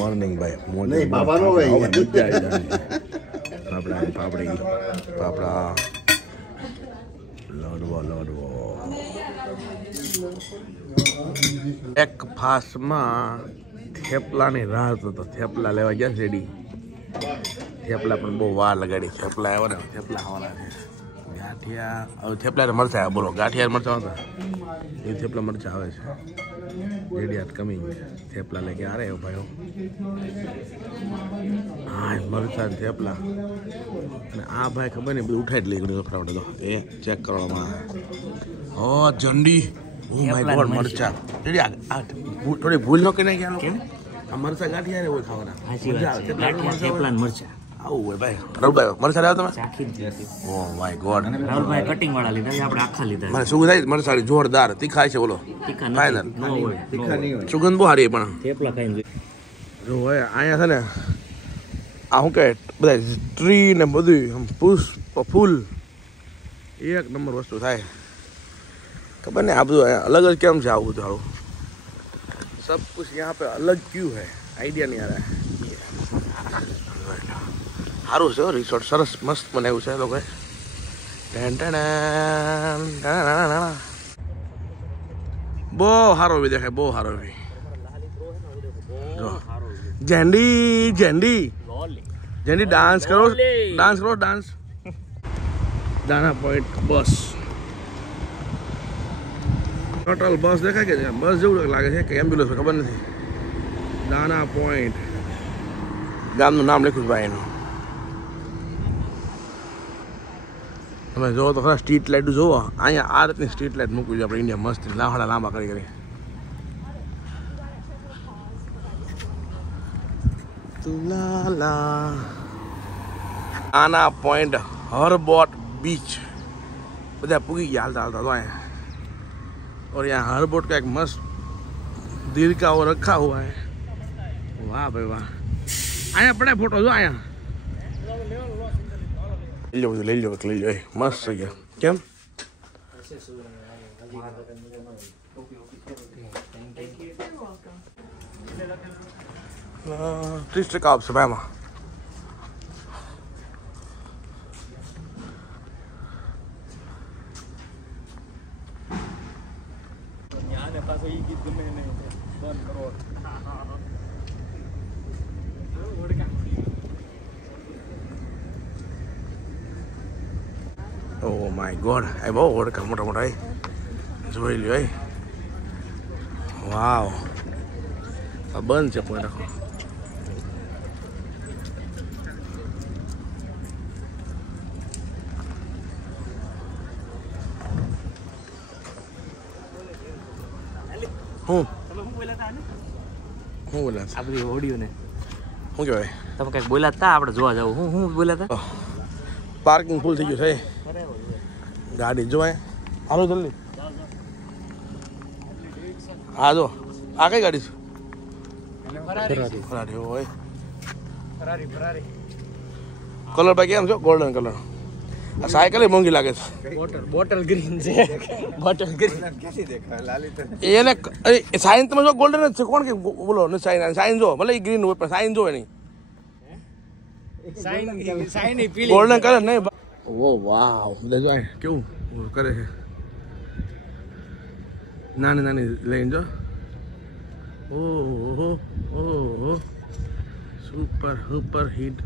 Morning ભાઈ નહીં બાબાનો ભાઈ મજા આવી પાપડા પાપડી પાપડા લાડવો એક ફાસ્ટમાં થેપલાની રાહ હતો થેપલા લેવા ગયા શેડી થેપલા પણ બહુ વાર લગાડી થેપલા આવ્યા ને થેપલા ખાવાના છે ગાંઠિયા હવે થેપલા મરચા બોલો ગાંઠિયા મરચા હતા એ થેપલા મરચા આવે છે રેડી હાથ કમી થેપલા લેકે આ રહ્યો ભાઈઓ હા મરચા થેપલા અને આ ભાઈ ખબર નહીં બધું ઉઠાઈ જ લઈ ગયું ફટાફટ તો એ ચેક કરવામાં ઓ ઝંડી ઓ માય ગોડ મરચા રેડી આ થોડી ભૂલ ન કરી ગયા લોકો આ મરચા ગાંઠિયા ને હોય ખાવાના થેપલા મરચા આવું હોય ભાઈ રાહુલભાઈ મરચા લાવ્યો તમે ચાખી જ હતી oh my God Rahulbhai cutting વાળા લીધા આપણે આખા લીધા મને શું થાય મરચાળી જોરદાર તીખા છે બોલો તીખા ફાઇનલ ન હોય તીખા નહીં હોય સુગંધ બહુ સારી પણ થેપલા ખાઈને જો હોય અહીંયા છે ને આ શું કહે બધા ટ્રી ને બધું પુષ્પ ફૂલ એક નંબર વસ્તુ થાય ખબર ને આ બધું અલગ જ કેમ છે આવું તારું सब कुछ यहाँ पे अलग क्यों है आइडिया नहीं आ रहा है સારું છે રિસોર્ટ સરસ મસ્ત બનાવ્યું છે લોકોએ બહુ સારો બી દેખાય બહુ સારો બી ઝેન્ડી ઝેન્ડી ઝેન્ડી ડાન્સ કરો ડાન્સ દાના પોઈન્ટ બસ ટોટલ બસ દેખાય કે બસ જેવું લાગે છે કે એમ્બ્યુલન્સ ખબર નથી દાના પોઈન્ટ ગામનું નામ લખ્યું ભાઈ એનું તમે જોવો તો ખરા સ્ટ્રીટ લાઇટ જોવો અહીંયા આ રીતની સ્ટ્રીટ લાઇટ મૂકવી છે આપણે ઇન્ડિયા મસ્ત લાહડા લાંબા કરી આના પોઈન્ટ હરબોટ बीच બધા પૂગી ગયા હાલતા હાલતા તો અહીંયા और यहाँ हर बोट का एक मस्त दिल का वो रखा हुआ है वाह भाई वाह आया पड़ा फोटो जो आया ले लो मस्त है क्या 30% off sa Bama. Oh my god, I bawa orang motor-motor ay. Joy liyo ay. Wow. Abang siya po ako. હું બોલા આપણી ઓડિયો ને શું કહેવાય તમે કંઈક બોલ્યા હતા આપણે જોવા જાવ હું બોલ્યા હતા પાર્કિંગ ફૂલ થઈ ગયું છે ગાડી જોવાય હાલો જલ્દી હા જો આ કઈ ગાડી છે ફરારી હોય કલર ભાઈ કેમ છો ગોલ્ડન કલર આ સાયકલ મોંઘી લાગે છે બોટલ ગ્રીન છે બોટલ ગ્રીન એને સાઇન તમે જો ગોલ્ડન જ છે કોણ કે બોલો ને સાઇન જો ભલે ગ્રીન હોય પણ સાઇન જો નહીં ગોલ્ડન કલર નહીં ઓ વાવ બધા જો કેવું કરે છે નાની નાની લઈને જો ઓહો ઓહો સુપર સુપર હિટ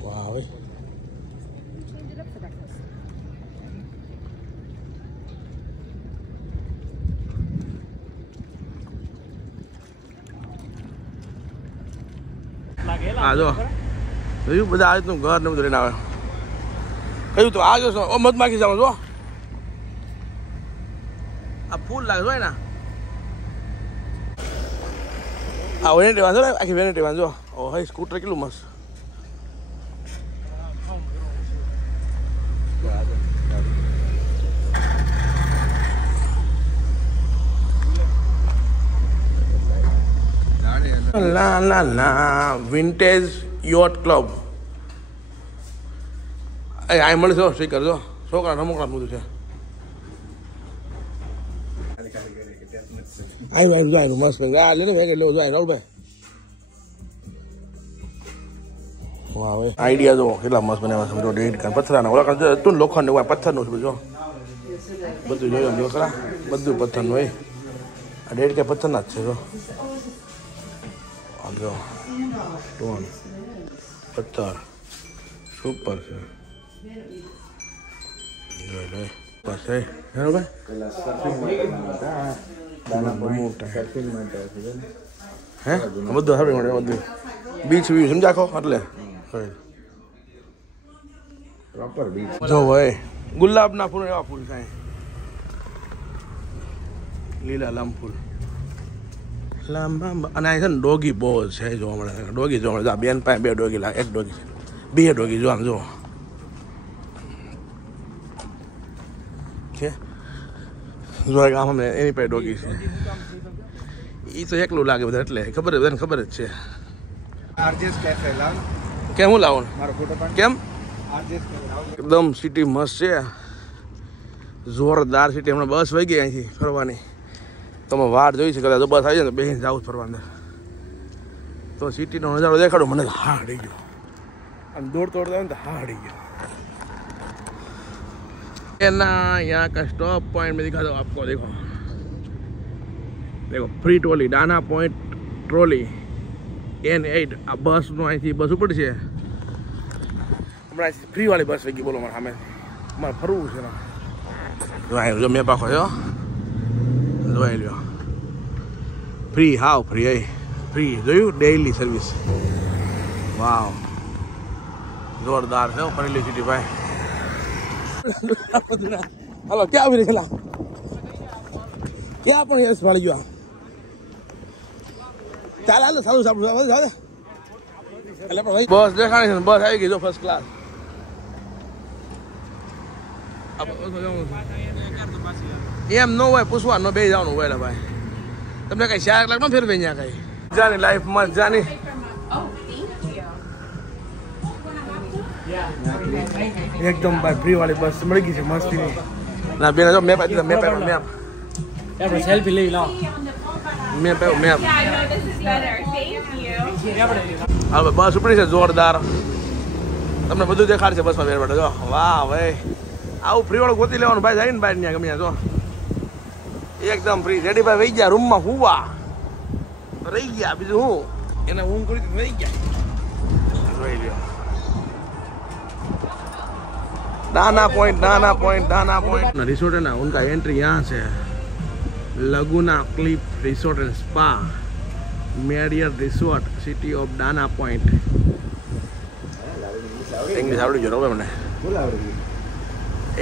wow આ જો જોયું બધા આ રીતનું ઘર ને બધું લઈને આવે કયું તો આ જો ઓ મધમાખી જાવ જો આ ફૂલ લાગે હોય ને આ વેનેટી વાંધો આખી વેનેટી વાંધો ઓ હઈ સ્કૂટર કેટલું મસ્ત La la la vintage yacht club આ મળે છો સ્ટીકર જો છોકરા રમકડા બધું છે આવ્યું મસ્ત આ લે ને વેગ એટલે જાય રાહુલભાઈ. વાહ હવે આઈડિયા જો કેટલા મસ્ત બનાવ્યા સમજો ડેટ કાન પથ્થરના ઓલા હતું લોખંડ ને પથ્થરનું છે જો બધું જોયું જો ખરા બધું પથ્થરનું હોય. આ ડેટ કે પથ્થરના જ છે જો જો સ્ટોન પથ્થર સુપર છે જોઈ લે બસ હે બરાબર હે બધું સારું મળે બધું બીચ વ્યૂ સમજાખો એટલે પ્રોપર બીચ જો ભાઈ ગુલાબના ફૂલ એવા ફૂલ થાય લીલા લામ ફૂલ લાંબા અને આ છે ને ડોગી બહુ છે જોવા મળે ડોગી જોવા મળે બેન પાસે બે ડોગી લાગે એક ડોગી બે ડોગી જો આમ જો છે જો આમ અમને એની પાસે ડોગી છે એ તો એકલું લાગે બધા એટલે ખબર જ બધાને ખબર જ છે. કેમ હું લાવું કેમ એકદમ સિટી મસ્ત છે જોરદાર સિટી. હમણાં બસ વહી ગઈ અહીંથી ફરવાની તમે વાટ જોઈ છે કદાચ બસ આવી જાય ને બેન જાવ ફરવા અંદર તો સિટીનો નજારો દેખાડો મને હા હડી ગયો આમ દોડતો દોડતા ને તો હા હડી ગયો. ना यहाँ का स्टॉप पॉइंट में दिखा दो आपको देखो देखो free trolley Dana point trolley N8 આ બસ નો અહીંથી બસ ઉપર છે હમણાં ફ્રી વાળી બસ વગી બોલો મારા સામે મારે ફરવું છે જો મેં પાખો છો જોઈ લ્યો ફ્રી હાવ ફ્રી ફ્રી જોયું ડેઈલી સર્વિસ વાવ જોરદાર છે ફરેલી સિટી ભાઈ. હાલો ક્યાં આવી રહી છે ક્યાં પણ યસ વાળી ગયો ચાલ હાલો સારું સારું એટલે બસ દેખાણી છે બસ આવી ગઈ જો ફર્સ્ટ ક્લાસ. એમ ન હોય પૂછવાનું બે જવાનું હોય ભાઈ તમને કઈ 4 કલાક ન ફેરવે અહીંયા કઈ જાની લાઈફમાં જાની એકદમ ભાઈ ફ્રી વાળી બસ મળી ગઈ છે મસ્તી ના બેન જો મેપ આપી મેપ સેલ્ફી લઈ લાવો મેપ હવે બસ ઉપડી છે જોરદાર તમને બધું દેખાડશે બસમાં બેર બેઠો જો વાહ ભાઈ આવું ફ્રી વાળું ગોતી લેવાનું ભાઈ જાય ને બહાર ત્યાં ગમે જો એકદમ ફ્રી રેડી ભાઈ વહી ગયા રૂમમાં હુવા રહી ગયા બીજું હું એને ઊંઘ કરી રહી ગયા જોઈ લ્યો दाना पॉइंट रिसोर्ट है ना उनका एंट्री यहाँ से Laguna Cliff resort and spa Marriott resort city of Dana Point English आवड़ी गयो મને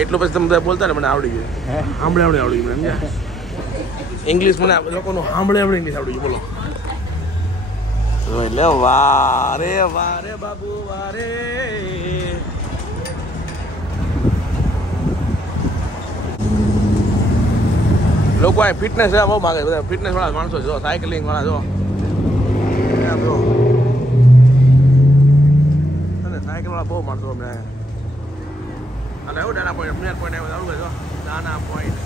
એટલું પછી તમે બોલતા ને મને આવડી ગયું આવડી ગયું મને ઇંગ્લિશ મને લોકોનું સાંભળે ઇંગ્લિશ આવડી ગયું બોલો એટલે વારે બાબુ વારે લોકો અહીં ફિટનેસ બહુ માગે બધા ફિટનેસ વાળા માણસો જો સાયકલિંગ વાળા જો અને સાયકલ વાળા બહુ માણસો અમને અને એવું દાના પોઈન્ટ આવ્યો જો દાના પોઈન્ટ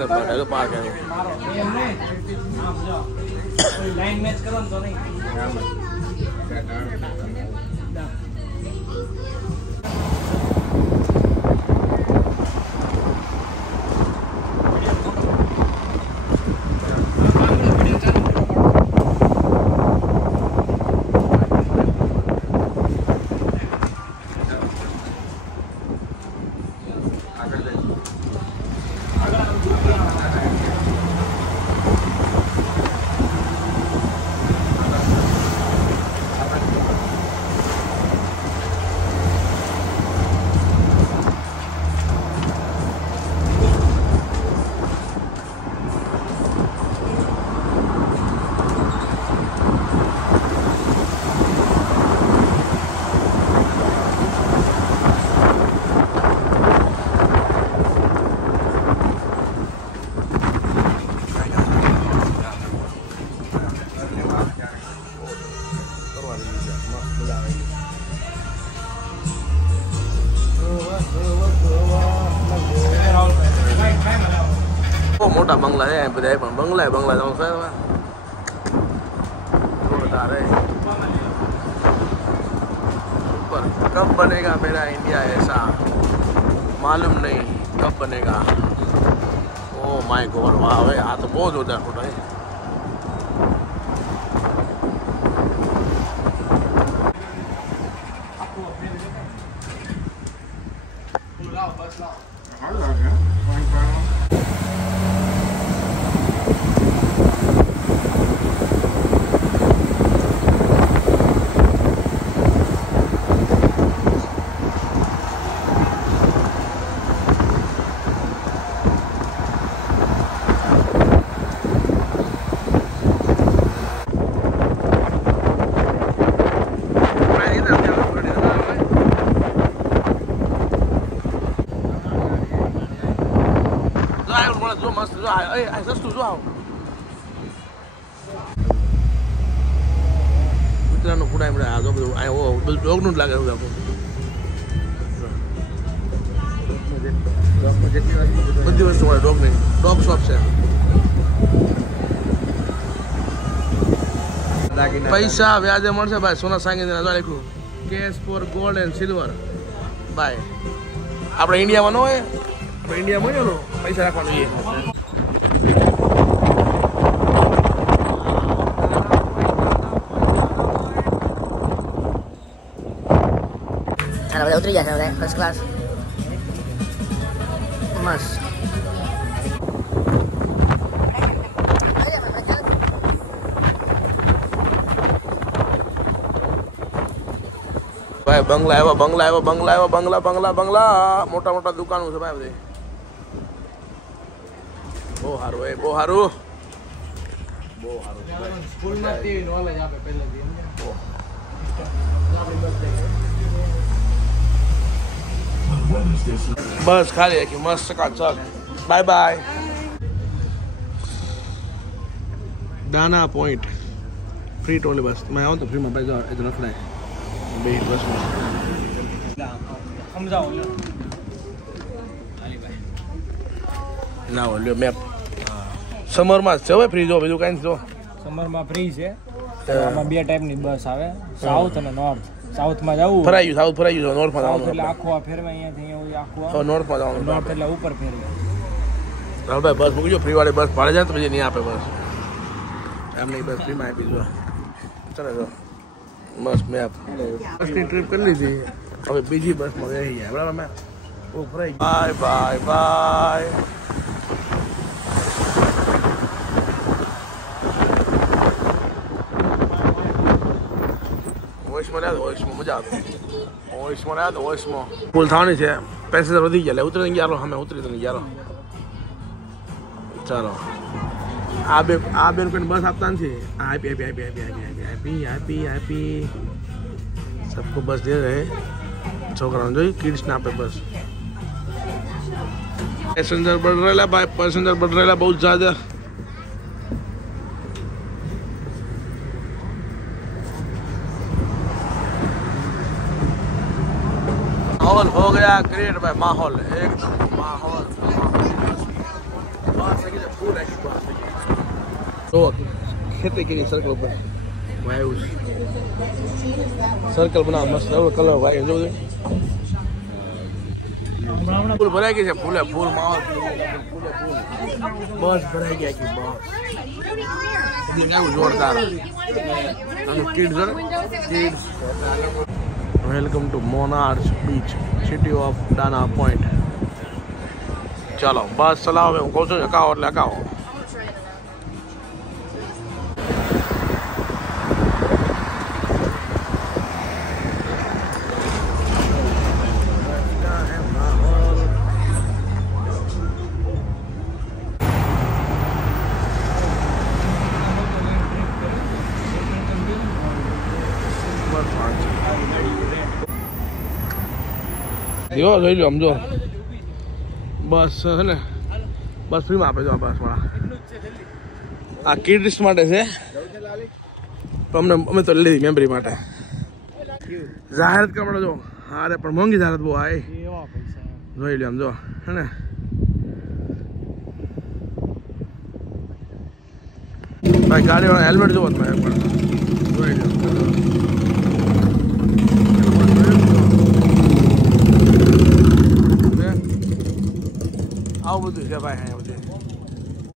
सब बैठा तो पार्क है મારો એમ નહીં આમ જો કોઈ લાઈન મેચ કરો ને તો નહીં मोटा बंगला है बधाई बंगला है बंगला जाऊँ सर ऊपर कब बनेगा मेरा इंडिया ऐसा मालूम नहीं कब बनेगा ओ माय गॉड वाह भाई हाथ तो बहुत जोरदार फोटो है जो मस्त जो आहे ऐसा तू जो मित्रांनो पुढे आहे म्हणजे आजो બધું ડોગનું જ લાગે છે બધી વસ્તુ મળે ડોગની ડોગ શોપ છે પૈસા વ્યાજે મળશે ભાઈ સોના સાંગીને લખ્યું cash for gold and silver ભાઈ આપણે ઇન્ડિયામાં ન હોય ઇન્ડિયામાં હોય પૈસા રાખવાનું જોઈએ udah udah ya udah first class mas ભાઈ બંગલા આવ્યા બંગલા આવ્યા બંગલા આવ્યા બંગલા બંગલા બંગલા મોટા મોટા દુકાનો છે ભાઈ બધી બહુ સારું એ બહુ સારું બહુ સારું સ્કૂલમાં તે નોલેજ આપે પહેલેથી બસ ખાલી રાખી મસ્ત ચકાચક બાય બાય દાના પોઈન્ટ ફ્રી ટોલી બસ મેં આવું તો ફ્રીમાં ભાઈ એ તો રખડાય બે બસમાં સમજાવો ના ઓલ્યો મેપ સમરમાં જ છે હવે ફ્રી જો બીજું કાંઈ નથી જો સમરમાં ફ્રી છે આમાં બે ટાઈપની બસ આવે સાઉથ અને નોર્થ સાઉથમાં જવું ફરાઈ ગયું સાઉથ ફરાઈ ગયું નોર્થમાં સાઉથ એટલે જવાનું આખું આ ફેરવે અહીંયાથી અહીંયા આખું નોર્થમાં જવાનું નોર્થ એટલે ઉપર ફેરવે ભાઈ બસ મૂકજો ફ્રી વાળી બસ ભાડે જાય તો પછી નહીં આપે બસ એમને બસ ફ્રીમાં આપી દો ચાલે જો મસ્ત મેપ બસની ટ્રીપ કરી લીધી હવે બીજી બસમાં બેસી જાય બરાબર મેં ઓ ફરાઈ બાય બાય બાય ઓઈસમાં રહ્યા તો ઓઈસમાં મજા આવે ઓઈસમાં રહ્યા તો ઓઈસમાં ફૂલ થવાની છે પેસેન્જર વધી ગયા ઉતરી નહીં ગયા અમે ઉતરી તો નહીં ગયા ચાલો આ બે રૂપિયાની બસ આપતા નથી આપી આપી આપી આપી આપી આપી આપી આપી सबको बस दे रहे છોકરાઓને જોઈ કિડ્સને આપે બસ पैसेंजर बढ़ रहा भाई पैसेंजर बढ़ रहा बहुत ज़्यादा माहौल हो गया ग्रेट भाई माहौल एकदम माहौल તો ખેતી કરી સર્કલ ઉપર વાયુ સર્કલ બનાવ મસ્ત કલર વાયુ જો ફૂલ ભરાઈ ગઈ છે ફૂલે ફૂલ માવા બસ ભરાઈ ગયા કે બસ આવું જોરદાર અને kids welcome to Monarch Beach city of Dana Point ચાલો બસ ચલાવો હું કહું છું અકાવો એટલે અકાવો જો જોઈ લો સમજો બસ છે ને બસ ફ્રીમાં આપે જો આ બસવાળા આ કિડ્સ માટે છે પણ અમે તો લીધી મેમરી માટે જાહેરાત કરવા જો અરે પણ મોંઘી જાહેરાત બહુ આવી જોઈ લો સમજો હે ને ભાઈ ગાડીવાળા હેલ્મેટ જોવો તમે પણ જોઈ લો આવું બધું છે ભાઈ